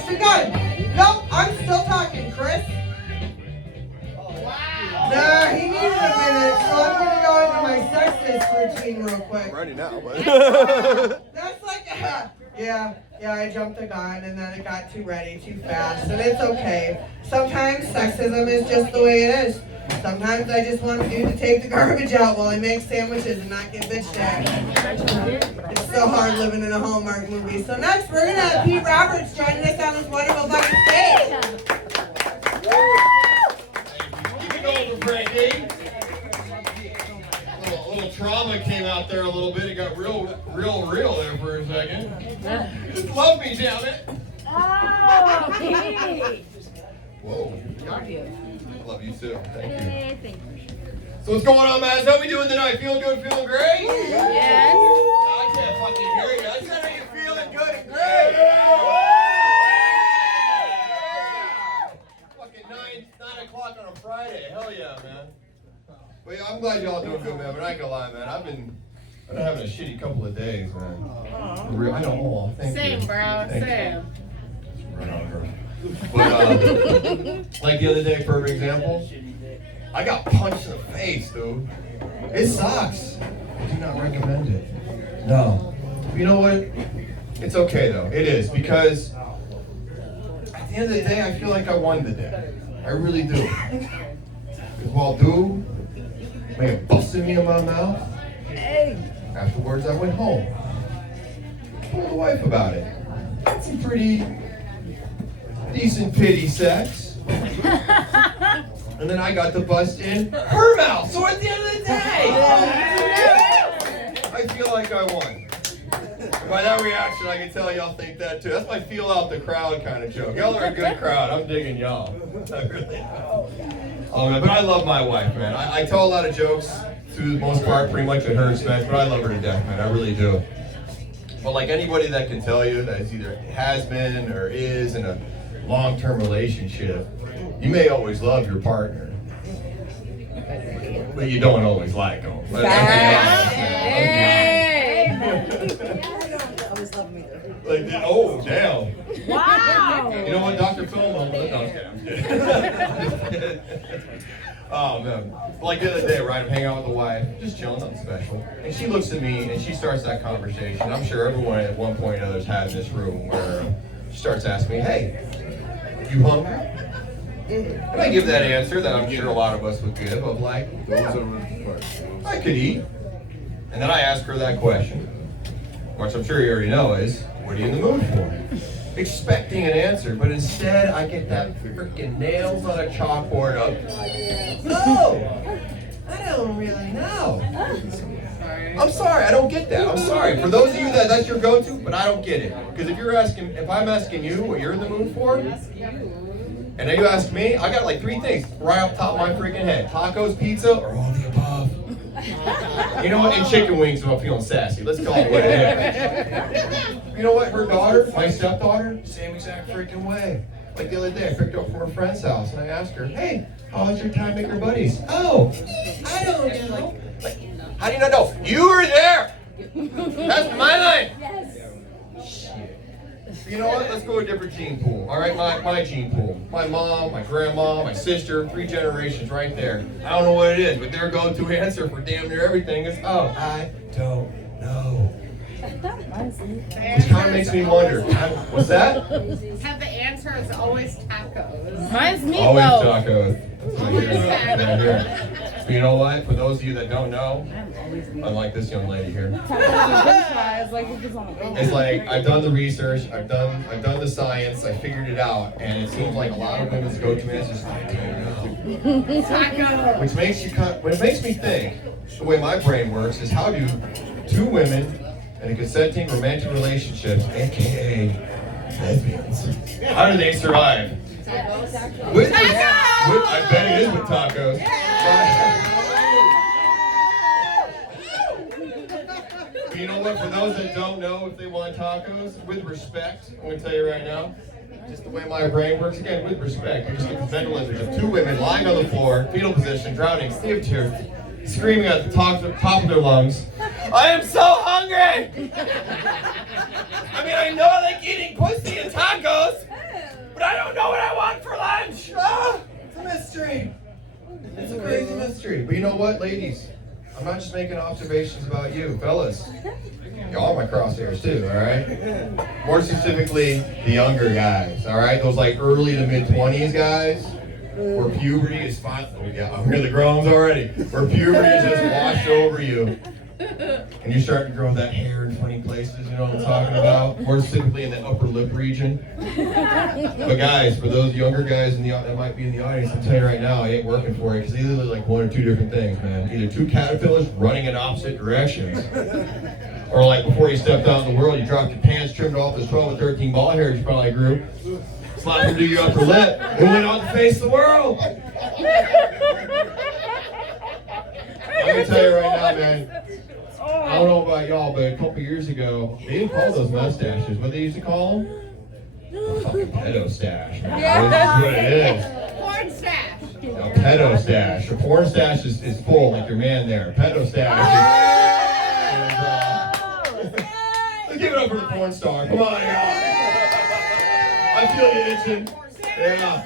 actually gone. Nope, I'm still talking, Chris. Nah, he needed a minute, so I'm gonna go into my sexist routine real quick. Ready now, but That's like, yeah, I jumped the gun and then it got too ready too fast, and it's okay. Sometimes sexism is just the way it is. Sometimes I just want you to take the garbage out while I make sandwiches and not get bitched at. It's so hard living in a Hallmark movie. So next, we're gonna have Pete Roberts joining us on this wonderful fucking stage. keep it going, Frankie. Little trauma came out there a little bit. It got real there for a second. Just love me, damn it. Oh, Pete. Whoa. Love you. Love you too. Thank you. Thank you. So what's going on, man? How we doing tonight? Feeling good? Feeling great? Yes. I can't fucking hear you. I said, are you feeling good and great? Fucking 9 o'clock on a Friday. Hell yeah, man. Well, yeah, I'm glad y'all doing good, man. But I ain't gonna lie, man. I've been having a shitty couple of days, man. For real. I know. Oh, thank you. Same, bro. Thank Same. you. Right on her. But like the other day, for example, I got punched in the face, dude. It sucks. I do not recommend it. No. You know what? It's okay though. It is, because at the end of the day, I feel like I won the day. I really do. Because while dude may have busted me in my mouth, afterwards I went home. Told my wife about it. Had some pretty decent pity sex. And then I got to bust in her mouth. So at the end of the day, I feel like I won. And by that reaction, I can tell y'all think that too. That's my feel out the crowd kind of joke. Y'all are a good crowd. I'm digging y'all. I really am. Oh, man, but I love my wife, man. I tell a lot of jokes, to the most part, pretty much at her expense, but I love her to death, man. I really do. But like anybody that can tell you that is either has been or is in a long-term relationship, you may always love your partner, but you don't always like them. Let's be honest, like, oh, damn. Wow. You know what, Dr. Phil? No, I'm kidding. Oh, man. Like the other day, right, I'm hanging out with the wife, just chilling, nothing special. And she looks at me and she starts that conversation. I'm sure everyone at one point or other has had in this room where she starts asking me, hey, you hungry? And I give that answer that I'm sure a lot of us would give of like, yeah, I could eat. And then I ask her that question, which I'm sure you already know is, what are you in the mood for? Expecting an answer, but instead I get that freaking nails on a chalkboard up. No, I don't really know. I'm sorry, I don't get that. I'm sorry. For those of you that's your go-to, but I don't get it. Because if I'm asking you what you're in the mood for, and then you ask me, I got like 3 things right off the top of my freaking head. Tacos, pizza, or all the above. You know what? And chicken wings if I'm feeling sassy. Let's call it what it is. You know what? Her daughter, my stepdaughter, same exact freaking way. Like the other day, I picked her up from her friend's house and I asked her, hey, how was your time with your buddies? Oh, I don't know. Like, how do you not know? You were there. That's my line. Shit. You know what? Let's go to a different gene pool. All right, my gene pool. My mom, my grandma, my sister, 3 generations right there. I don't know what it is, but their go-to answer for damn near everything is, oh, I don't know. Which kind of makes me wonder. What's that? Have the answer is always tacos. Mine's Always meatloaf. tacos. That's what I hear. But you know what? For those of you that don't know, unlike this young lady here, it's like I've done the research, I've done the science, I figured it out, and it seems like a lot of women's go-to answers is I don't know. Taco. Which makes me think, the way my brain works is how do 2 women in a consenting romantic relationship, aka lesbians, how do they survive? With I bet it is with tacos. But you know what? For those that don't know if they want tacos, with respect, I'm going to tell you right now, just the way my brain works, again, with respect, you just get the mental image of 2 women lying on the floor, fetal position, drowning, sea of tears, screaming at the top of their lungs, I am so hungry! I mean, I know I like eating pussy and tacos, country. But you know what, ladies? I'm not just making observations about you, fellas. Y'all are my crosshairs too, all right? More specifically, the younger guys, all right? Those like early to mid-20s guys, where puberty is fine. Oh yeah, I'm hearing the groans already. Where puberty is just washed over you. And you're starting to grow that hair in funny places, you know what I'm talking about? More specifically in the upper lip region. But guys, for those younger guys that might be in the audience, I'm telling you right now, I ain't working for it, because they either look like one or two different things, man. Either two caterpillars running in opposite directions, or like before you stepped out in the world, you dropped your pants, trimmed off those 12 or 13 ball hairs you probably grew, slapped them to your upper lip, and went out to face the world. I'm gonna tell you right now, man. I don't know about y'all, but a couple years ago, they didn't call those mustaches. What they used to call them? A fucking pedo stash, man. This is what it is. Porn stash. A pedo stash. A porn stash is full, like your man there. A pedo stash is, let's give it up for the porn star. Come on, y'all. I feel you itching. Yeah.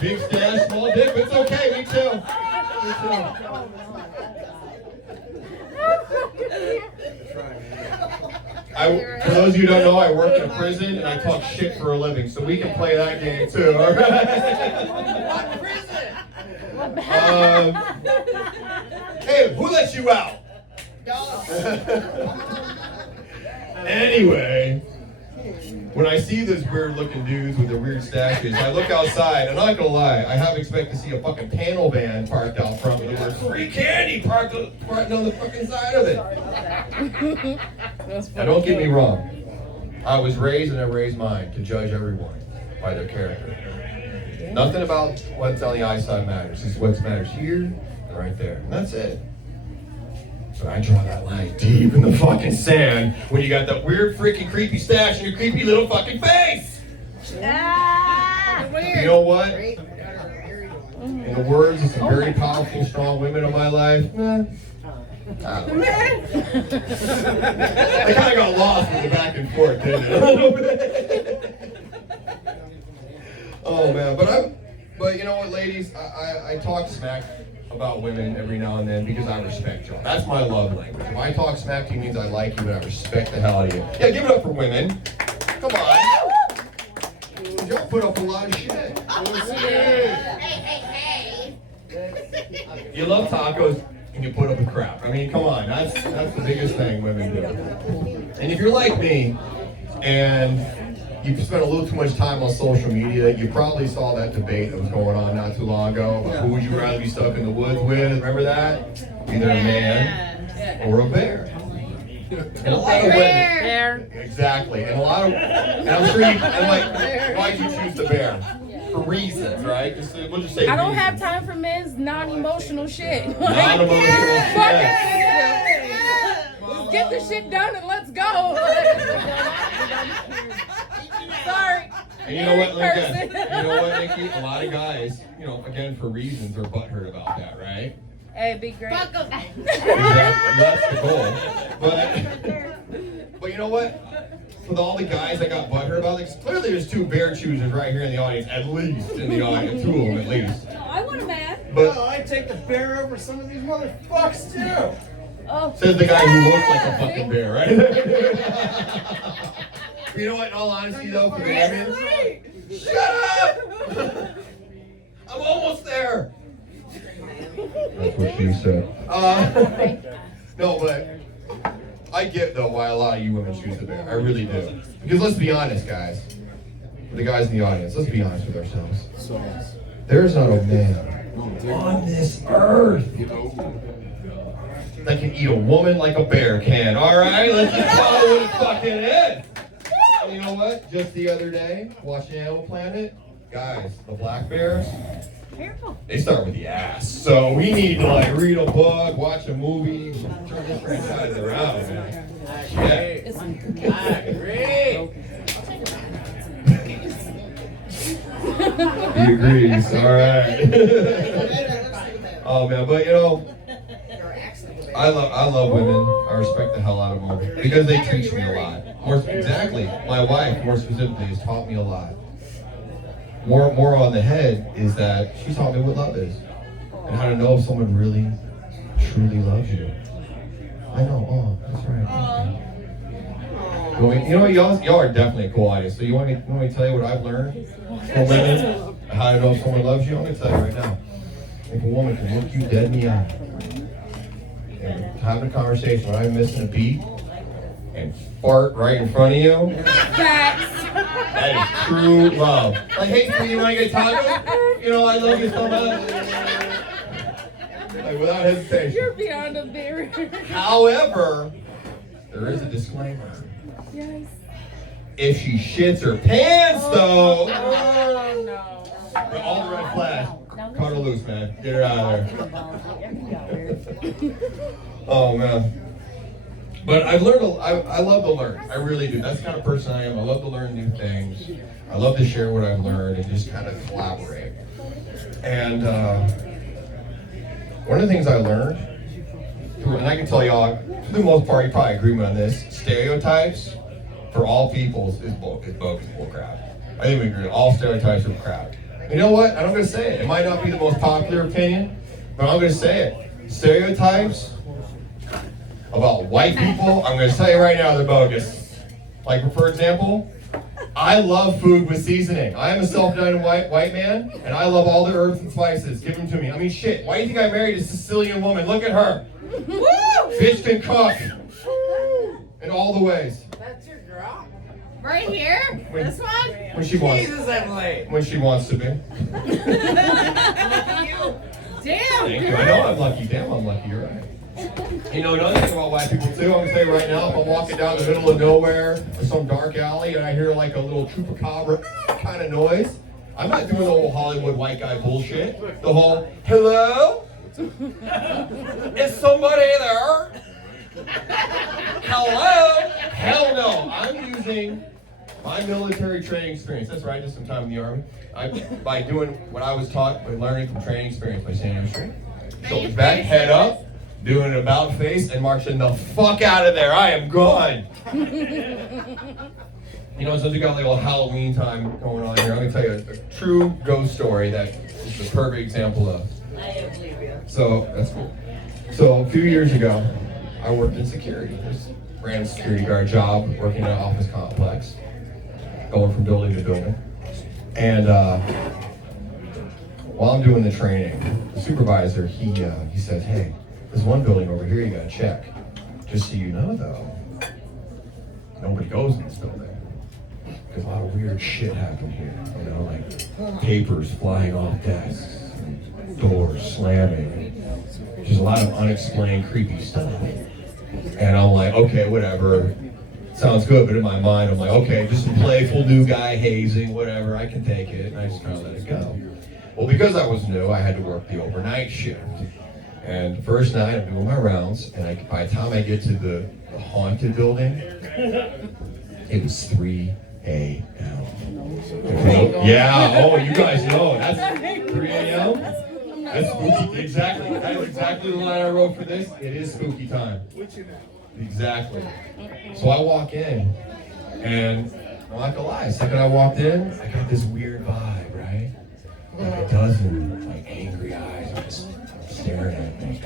Big stash, small dick, but it's okay. Me too. Me too. For those of you who don't know, I work in a prison and I talk shit for a living, so we can play that game too, all right? Hey, who let you out? Anyway, when I see those weird looking dudes with their weird stashes, I look outside, and I'm not gonna lie, I half expect to see a fucking panel van parked out front with the words free candy parked on the fucking side of it. Now don't get me wrong, I was raised and I raised mine to judge everyone by their character. Nothing about what's on the outside matters, it's what matters here and right there, and that's it. But I draw that line deep in the fucking sand when you got that weird freaking creepy stash in your creepy little fucking face! You know what? In the words of some very powerful, strong women in my life, I don't know. I kind of got lost in the back and forth, didn't it? Oh man, but you know what, ladies? I talk smack about women every now and then because I respect y'all. That's my love language. If I talk smack to you, means I like you and I respect the hell out of you. Yeah, give it up for women. Come on. Y'all put up a lot of shit. Hey. You love tacos and you put up with crap. I mean, come on. That's the biggest thing women do. And if you're like me and you've spent a little too much time on social media, you probably saw that debate that was going on not too long ago. Who would you rather be stuck in the woods with? Remember that? Either a man or a bear. And a lot of women. Bear. Exactly. And a lot of, and I'm sure you, and like, why'd you choose the bear? For reasons, right? We'll just say I don't reasons. have time for men's non-emotional shit. Non-emotional Fuck shit. it. Let's get the shit done and let's go. Sorry. And you know what, Nikki? A lot of guys, again, for reasons, are butthurt about that, right? Hey, be great. Fuck 'em. Exactly. That's the goal. But you know what? With all the guys that got butthurt about this, clearly there's two bear choosers right here in the audience, at least in the audience, two of them at least. I want a man. But I'd take the bear over some of these motherfuckers too. Oh. says the guy who looks like a fucking bear, right? You know what? In all honesty, though, for the women, shut up! I'm almost there. That's what she said. No, but I get though why a lot of you women choose the bear. I really do. Because let's be honest, guys. The guys in the audience, let's be honest with ourselves. There's not a man on this earth that can eat a woman like a bear can. All right, let's just call it what it fucking is. And you know what? Just the other day, watching Animal Planet, guys, the black bears, they start with the ass. So we need to like read a book, watch a movie, turn this franchise around, man. Yeah. I agree. He agrees. All right. Oh man, but I love women. I respect the hell out of them because they teach me a lot. Exactly. My wife, more specifically, has taught me a lot. More on the head is that she taught me what love is. and how to know if someone really, truly loves you. I know. Oh, that's right. You know what, y'all are definitely a cool audience. So you want me to tell you what I've learned from women, how to know if someone loves you? I'm going to tell you right now. If a woman can look you dead in the eye and have a conversation without missing a beat and fart right in front of you, that is true love. Like, hey, sweetie, you want to get tacos? You know, I love you so much. Like, without hesitation. You're beyond a barrier. However, there is a disclaimer. Yes. If she shits her pants, though, Oh no. all the red flags. Cut her loose, man. Get her out of there. Oh man. But I've learned. I love to learn. I really do. That's the kind of person I am. I love to learn new things. I love to share what I've learned and just kind of collaborate. And one of the things I learned, and I can tell y'all, for the most part, you probably agree with me on this. Stereotypes for all peoples is bogus bullcrap. I think we agree. All stereotypes are crap. You know what? I'm going to say it. It might not be the most popular opinion, but I'm going to say it. Stereotypes about white people, I'm going to tell you right now, they're bogus. Like, for example, I love food with seasoning. I am a self-denying white man, and I love all the herbs and spices. Give them to me. I mean, shit. Why do you think I married a Sicilian woman? Look at her. Bitch can cook in all the ways. That's your girl? Right here? This one? When she wants. Jesus, Emily. When she wants to be. Damn! Thank you. I know I'm lucky. Damn, I'm lucky. You're right. You know another thing about white people too, I'm gonna tell you right now, if I'm walking down the middle of nowhere or some dark alley and I hear like a little chupacabra kind of noise, I'm not doing the whole Hollywood white guy bullshit. The whole, hello? Is somebody there? Hello? Hell no. I'm using my military training experience. That's right, I did some time in the Army. By doing what I was taught, by learning from training experience, by standing up straight. Shoulders back, head up. Doing an about face and marching the fuck out of there. I am gone. You know, since we got like a little Halloween time going on here, I'm gonna tell you a true ghost story that is the perfect example of. So that's cool. So a few years ago, I worked in security. Ran a security guard job, working in an office complex, going from building to building. And while I'm doing the training, the supervisor he says, "Hey, there's one building over here you gotta check. Just so you know though, nobody goes in this building. Because a lot of weird shit happened here. You know, like papers flying off desks, and doors slamming, just a lot of unexplained creepy stuff." And I'm like, okay, whatever. Sounds good, but in my mind I'm like, okay, just a playful new guy hazing, whatever, I can take it, and I just kind of let it go. Well, because I was new, I had to work the overnight shift. And the first night I'm doing my rounds, and by the time I get to the haunted building, it was 3 a.m. Yeah, oh, you guys know, that's 3 a.m.? That's spooky, exactly. That is exactly the line I wrote for this. It is spooky time. Exactly. So I walk in, and I'm not gonna lie, the second I walked in, I got this weird vibe, right? Like a dozen, like, angry eyes are just staring at me.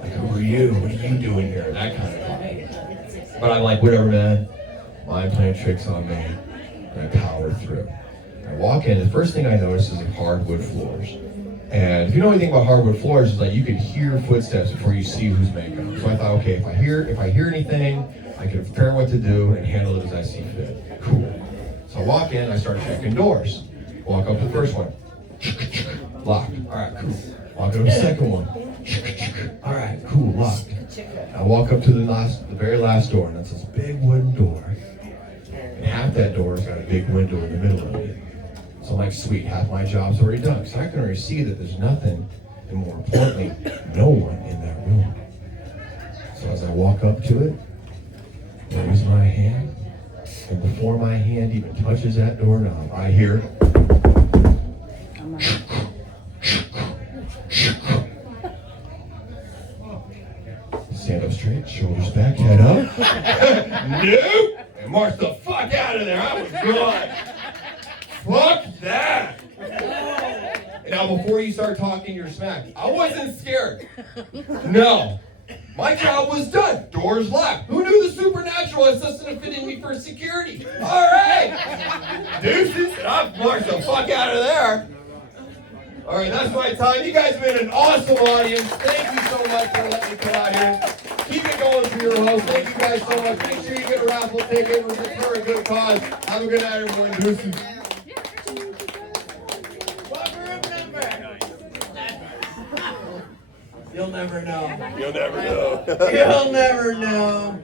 Like, who are you? What are you doing here? That kind of vibe. But I'm like, whatever, man. Mind playing tricks on me. And I power through. I walk in, the first thing I notice is like hardwood floors. And if you know anything about hardwood floors, it's like you can hear footsteps before you see who's making them. So I thought, okay, if I hear anything, I can prepare what to do and handle it as I see fit. Cool. So I walk in, I start checking doors. Walk up to the first one. Locked. All right, cool. Walk up to the second one. All right, cool, locked. I walk up to the very last door, and it's this big wooden door. And half that door has got a big window in the middle of it. So I'm like, sweet, half my job's already done. So I can already see that there's nothing, and more importantly, no one in that room. So as I walk up to it, I raise my hand, and before my hand even touches that doorknob, I hear stand up straight, shoulders back, head up. Nope! And march the fuck out of there. I was gone. Fuck that! And I Now, before you start talking your smack, I wasn't scared. No. My job was done. Doors locked. Who knew the supernatural assistant fitting me for security? All right. Deuces, and I've marched the fuck out of there. All right, that's my time. You guys have been an awesome audience. Thank you so much for letting me come out here. Keep it going for your host. Thank you guys so much. Make sure you get a raffle ticket. It's for a good cause. Have a good night, everyone. Deuces. What room number? You'll never know. You'll never know. You'll never know.